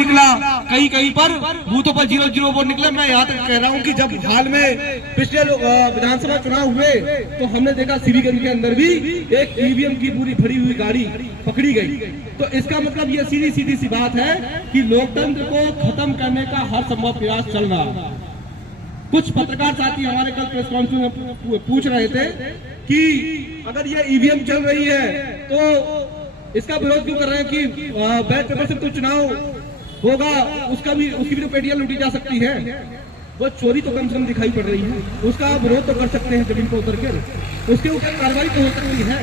निकला, कहीं कहीं पर बूथों पर 0-0 वोट निकले। मैं यहाँ तक कह रहा हूँ कि जब हाल में पिछले विधानसभा चुनाव हुए तो हमने देखा सिविगंज के अंदर भी एक ईवीएम की पूरी भरी हुई गाड़ी पकड़ी गई। तो इसका मतलब ये सीधी सीधी सी बात है कि लोकतंत्र को खत्म करने का हर संभव प्रयास चल रहा है। कुछ पत्रकार साथी हमारे कल प्रेस कॉन्फ्रेंस में पूछ रहे थे कि अगर ये ईवीएम चल रही है तो इसका विरोध क्यों कर रहे हैं कि बैलेट पेपर से तो चुनाव होगा, उसकी भी तो पेटियां लूटी जा सकती है। वो चोरी तो कम से कम दिखाई पड़ रही है, उसका आप विरोध तो कर सकते हैं जमीन पर उतर के, उसके ऊपर कार्रवाई तो हो सकती है।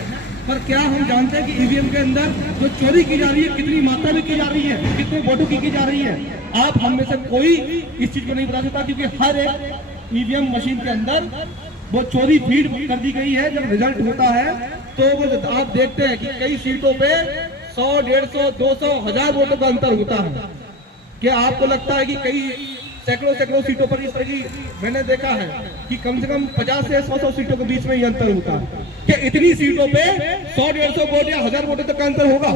पर क्या हम जानते हैं कि ईवीएम के अंदर जो चोरी की जा रही है कितनी मात्रा में की जा रही है, कितने वोटों की जा रही है? आप हम में से कोई इस चीज को नहीं बता सकता, क्योंकि हर एक ईवीएम मशीन के अंदर वो चोरी फीड कर दी गई है। जब रिजल्ट होता है तो वो आप देखते हैं कि कई सीटों पे 100, 150, 200, 1000 वोटों का अंतर होता है। क्या आपको लगता है कि कई सैकड़ों सीटों पर इस तरह की मैंने देखा है कि कम से कम 50 से 100 सीटों के बीच में ये अंतर होता है? क्या इतनी सीटों पे 100, 150 वोट या 1000 वोटों तक का अंतर होगा?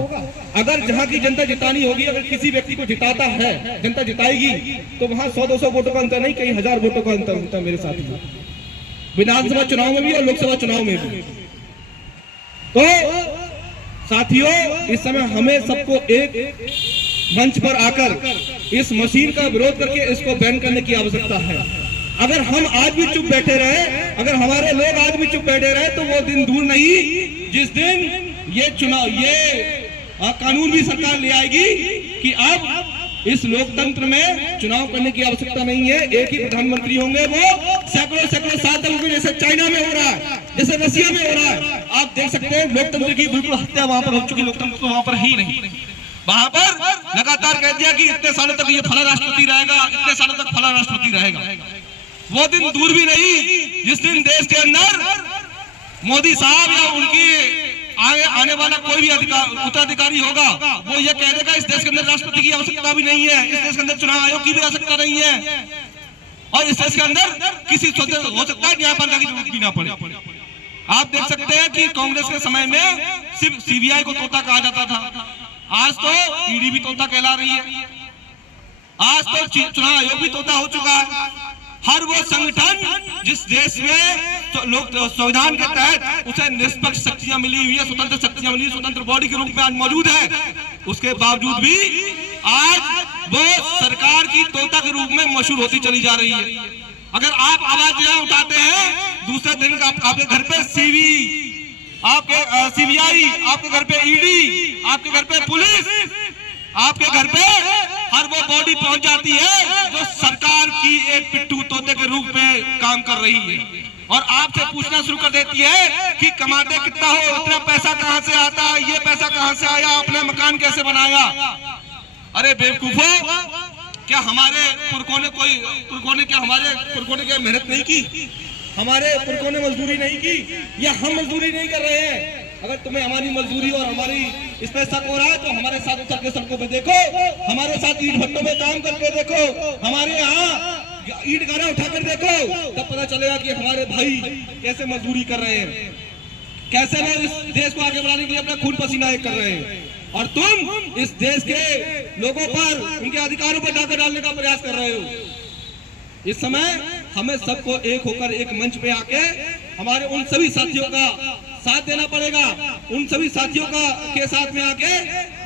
अगर जहां की जनता जितानी होगी, अगर किसी व्यक्ति को जिताता है, जनता जिताएगी, तो वहां 100, 200 वोटों का अंतर नहीं, कई 1000 वोटों का अंतर होता है मेरे साथी, विधानसभा चुनाव में भी और लोकसभा चुनाव में भी। तो साथियों, इस समय हमें सबको एक मंच पर आकर इस मशीन का विरोध करके इसको बैन करने की आवश्यकता है। अगर हम आज भी चुप बैठे रहे, अगर हमारे लोग आज भी चुप बैठे रहे, तो वो दिन दूर नहीं जिस दिन ये चुनाव, ये कानून भी सरकार ले आएगी कि अब इस लोकतंत्र में चुनाव करने की आवश्यकता नहीं है। एक ही प्रधानमंत्री होंगे, वो सैकड़ों साल तक, जैसे चाइना में हो रहा है, जैसे रशिया में हो रहा है। आप देख सकते हैं लोकतंत्र की बिल्कुल हत्या वहां पर हो चुकी, लोकतंत्र तो वहां पर ही नहीं। वहां पर लगातार कह दिया कि इतने सालों तक ये फला राष्ट्रपति रहेगा, इतने सालों तक फला राष्ट्रपति रहेगा। वो दिन दूर भी नहीं जिस दिन देश के अंदर मोदी साहब या उनकी आने वाला कोई भी उत्तराधिकारी होगा, वो ये कह देगा इस देश के अंदर राष्ट्रपति की आवश्यकता भी नहीं है, इस देश के अंदर चुनाव आयोग की भी आवश्यकता नहीं है, और इस देश के अंदर किसी हो सकता है न्यायपालिका की जरूरत भी ना पड़े। आप देख सकते हैं कि कांग्रेस के समय में सिर्फ सीबीआई को तोता कहा जाता था, आज तो ईडी भी तोता कहला रही है, आज तो चुनाव आयोग भी तोता हो चुका है। हर वो संगठन जिस देश में तो लोक संविधान के तहत उसे निष्पक्ष शक्तियां मिली हुई है, स्वतंत्र शक्तियां मिली, स्वतंत्र बॉडी के रूप में आज मौजूद है, उसके बावजूद भी आज वो सरकार की तोता के रूप में मशहूर होती चली जा रही है। अगर आप आवाज यहाँ उठाते हैं, दूसरे दिन आपके घर पे आपके सीबीआई, आपके घर पे ईडी, आपके घर पे पुलिस, आपके घर पे हर वो बॉडी पहुंच जाती है जो सरकार की एक पिट्ठू तोते के रूप में काम कर रही है, और आपसे पूछना शुरू कर देती है कि कमाते कितना हो, इतना पैसा कहां से आता, ये पैसा कहां से आया, अपने मकान कैसे बनाया। अरे बेवकूफो, क्या हमारे पुरखों ने मेहनत नहीं की, हमारे पुरखों ने मजदूरी नहीं की, या हम मजदूरी नहीं कर रहे हैं? अगर तुम्हें हमारी मजदूरी और हमारी इस पे शक हो रहा है तो हमारे साथ उतर के सड़कों पे देखो, हमारे साथ ईंट भट्टों में काम करके देखो, हमारे यहाँ ईंट गारा उठाकर देखो, तब पता चलेगा कि हमारे भाई कैसे मजदूरी कर रहे हैं, कैसे वो इस देश को आगे बढ़ाने के लिए अपना खून पसीना एक कर रहे हैं, और तुम इस देश के लोगों पर, उनके अधिकारों पर डाका डालने का प्रयास कर रहे हो। इस समय हमें सबको एक होकर एक मंच पे आके हमारे उन सभी साथियों का साथ देना पड़ेगा, उन सभी साथियों के साथ में आके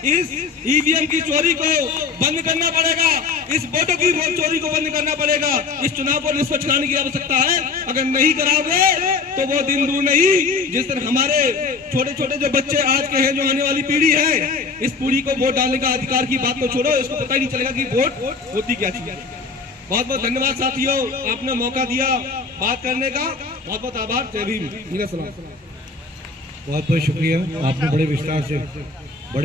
इस ईवीएम की चोरी को बंद करना पड़ेगा, इस वोटों की चोरी को बंद करना पड़ेगा। इस चुनाव को निष्पक्ष कराने की आवश्यकता है। अगर नहीं कराओगे तो वो दिन दूर नहीं जिस दिन हमारे छोटे छोटे जो बच्चे आज के हैं, जो आने वाली पीढ़ी है, इस पीढ़ी को वोट डालने का अधिकार की बात तो छोड़ो, इसको पता ही नहीं चलेगा कि वोट होती क्या चीज है। बहुत बहुत धन्यवाद साथियों, आपने मौका दिया बात करने का, बहुत बहुत आभार। जय भीम, बहुत बहुत शुक्रिया, आपने बड़े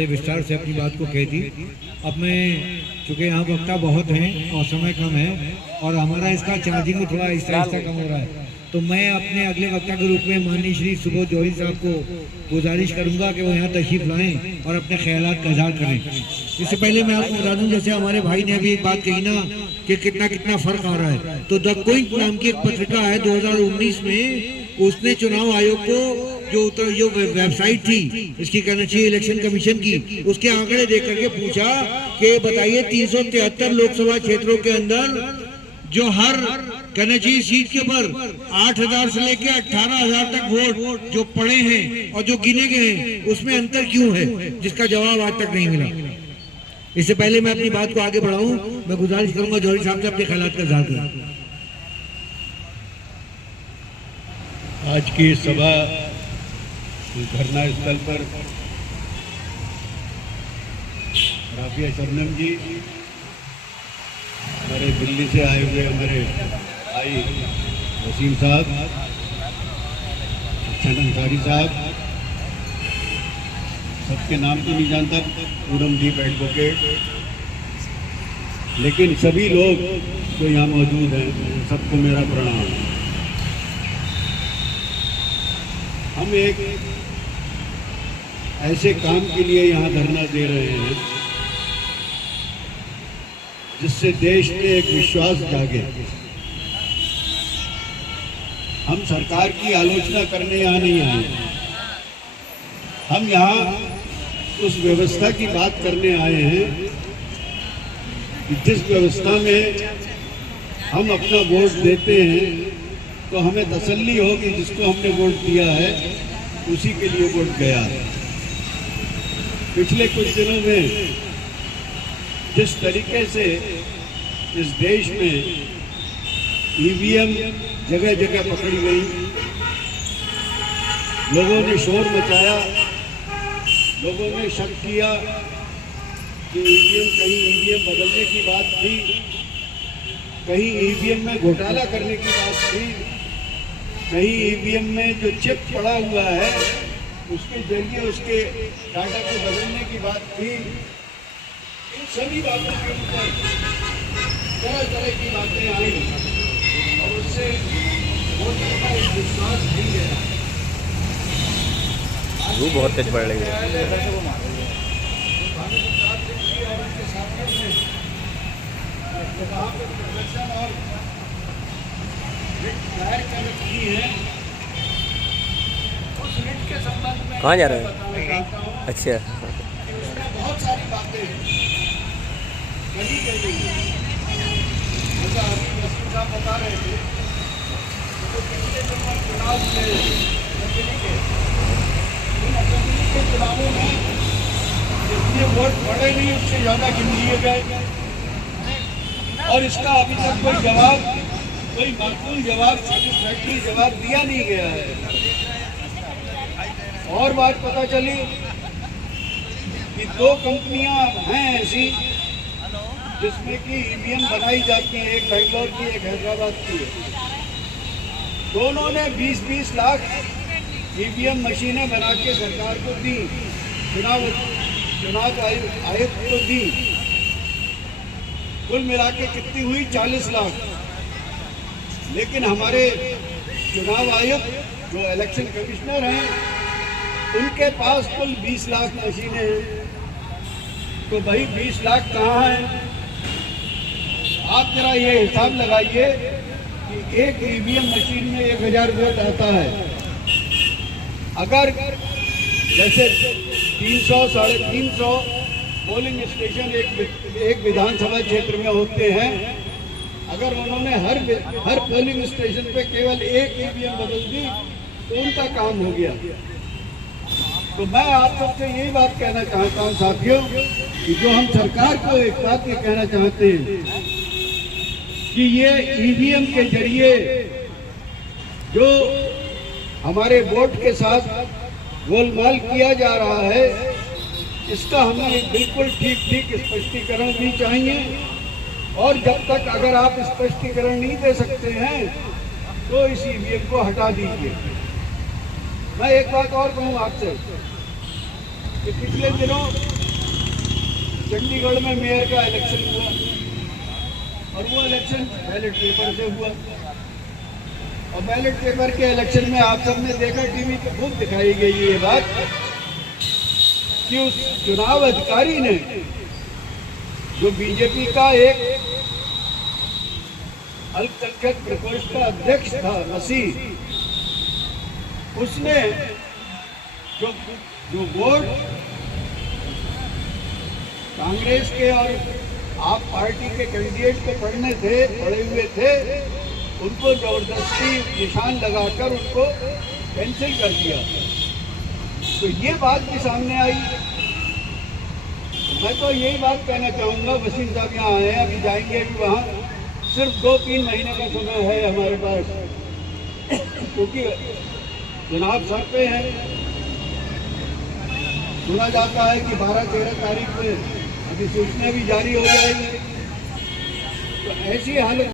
विस्तार से अपनी बात को कह दी। अब मैं, चूँकि यहाँ वक्ता बहुत हैं और समय कम है और हमारा इसका चार्जिंग थोड़ा आहिस्ता कम हो रहा है, तो मैं अपने अगले वक्ता के रूप में माननीय श्री सुबोध जौहरी साहब को गुजारिश करूँगा कि वो यहाँ तशरीफ लाएँ और अपने ख्यालात का इज़हार करें। इससे पहले मैं आपको बता दूँ, जैसे हमारे भाई ने अभी एक बात कही ना कि कितना फ़र्क आ रहा है, तो द क्विंट नाम की एक पत्रिका है 2019 में, उसने चुनाव आयोग को जो वेबसाइट थी इसकी कन्नौज इलेक्शन कमीशन की, उसके आंकड़े देख करके पूछा कि बताइए 373 लोकसभा क्षेत्रों के अंदर जो हर कन्नौज सीट के ऊपर 8,000 से लेकर 18,000 तक वोट जो पड़े हैं और जो गिने गए हैं उसमें अंतर क्यों है, जिसका जवाब आज तक नहीं मिला। इससे पहले मैं अपनी बात को आगे बढ़ाऊं, मैं गुजारिश करूंगा जौहरी साहब से अपने ख्यालात का इज़हार करें। आज की सभा धरना स्थल पर राफिया शबनम जी, हमारे दिल्ली से आए हुए हमारे भाई वसीम साहब, हसन अंसारी साहब, सबके नाम तो नहीं जानता, पूरमदीप एडवोकेट, लेकिन सभी लोग जो यहाँ मौजूद हैं सबको मेरा प्रणाम। हम एक ऐसे काम के लिए यहाँ धरना दे रहे हैं जिससे देश में एक विश्वास जागे। हम सरकार की आलोचना करने यहाँ नहीं आए, हम यहाँ उस व्यवस्था की बात करने आए हैं कि जिस व्यवस्था में हम अपना वोट देते हैं तो हमें तसल्ली हो कि जिसको हमने वोट दिया है उसी के लिए वोट गया है। पिछले कुछ दिनों में जिस तरीके से इस देश में ईवीएम जगह जगह पकड़ी गई, लोगों ने शोर मचाया, लोगों ने शक किया कि कहीं ईवीएम बदलने की बात थी, कहीं ईवीएम में घोटाला करने की बात थी, कहीं ईवीएम में जो चिप पड़ा हुआ है उसके जरिए उसके डाटा को बदलने की बात थी। इन सभी बातों के ऊपर तरह तरह की बातें आई और उससे वोटर का एक विश्वास नहीं गया। धूप बहुत तेज बढ़ रही है। कहाँ जा रहे हैं? अच्छा, बहुत सारी बातें कही गई हैं। जैसा अभी वसीम साहब बता रहे थे, तो पिछले चुनाव में असेंबली के चुनावों में जितने वोट पड़े नहीं उससे ज़्यादा गिन लिए गए और इसका अभी तक कोई जवाब, कोई माकूल जवाब, सेटिस्फैक्टरी जवाब दिया नहीं गया है। और बात पता चली कि 2 कंपनियां हैं ऐसी जिसमें कि ईवीएम बनाई जाती है, एक बेंगलोर की, एक हैदराबाद की है। दोनों ने 20-20 लाख ईवीएम मशीनें बना के सरकार को दी, चुनाव आयुक्त को दी। कुल मिला के कितनी हुई? 40 लाख। लेकिन हमारे चुनाव आयुक्त जो इलेक्शन कमिश्नर हैं उनके पास कुल 20 लाख मशीनें हैं। तो भाई 20 लाख कहाँ हैं? आप जरा ये हिसाब लगाइए कि एक ईवीएम मशीन में 1000 वोट आता है। अगर जैसे 300 साढ़े 300 पोलिंग स्टेशन एक विधानसभा क्षेत्र में होते हैं, अगर उन्होंने हर पोलिंग स्टेशन पे केवल एक ईवीएम बदल दी तो उनका काम हो गया। तो मैं आप सबसे यही बात कहना चाहता हूं साथियों कि जो हम सरकार को एक बात ये कहना चाहते हैं कि ये ईवीएम के जरिए जो हमारे वोट के साथ गोलमाल किया जा रहा है, इसका हमें बिल्कुल ठीक स्पष्टीकरण भी चाहिए। और जब तक अगर आप स्पष्टीकरण नहीं दे सकते हैं तो इस ईवीएम को हटा दीजिए। मैं एक बात और कहूँ आपसे कि पिछले दिनों चंडीगढ़ में मेयर का इलेक्शन हुआ और वो इलेक्शन बैलेट पेपर से हुआ। और बैलेट पेपर के इलेक्शन में आप सबने देखा, टीवी पे खूब दिखाई गई ये बात कि उस चुनाव अधिकारी ने, जो बीजेपी का एक अल्पसंख्यक प्रकोष्ठ का अध्यक्ष था मसीह, उसने जो वोट कांग्रेस के और आप पार्टी के कैंडिडेट को पड़े हुए थे, उनको जबरदस्ती निशान लगाकर उनको कैंसिल कर दिया। तो ये बात भी सामने आई। मैं तो यही बात कहना चाहूँगा, वसीम साहब यहाँ आए हैं, अभी जाएंगे अभी वहाँ। सिर्फ 2-3 महीने का समय है हमारे पास, क्योंकि चुनाव सर पे है। सुना जाता है कि 12-13 तारीख में अधिसूचना भी जारी हो जाएगी। तो ऐसी हालत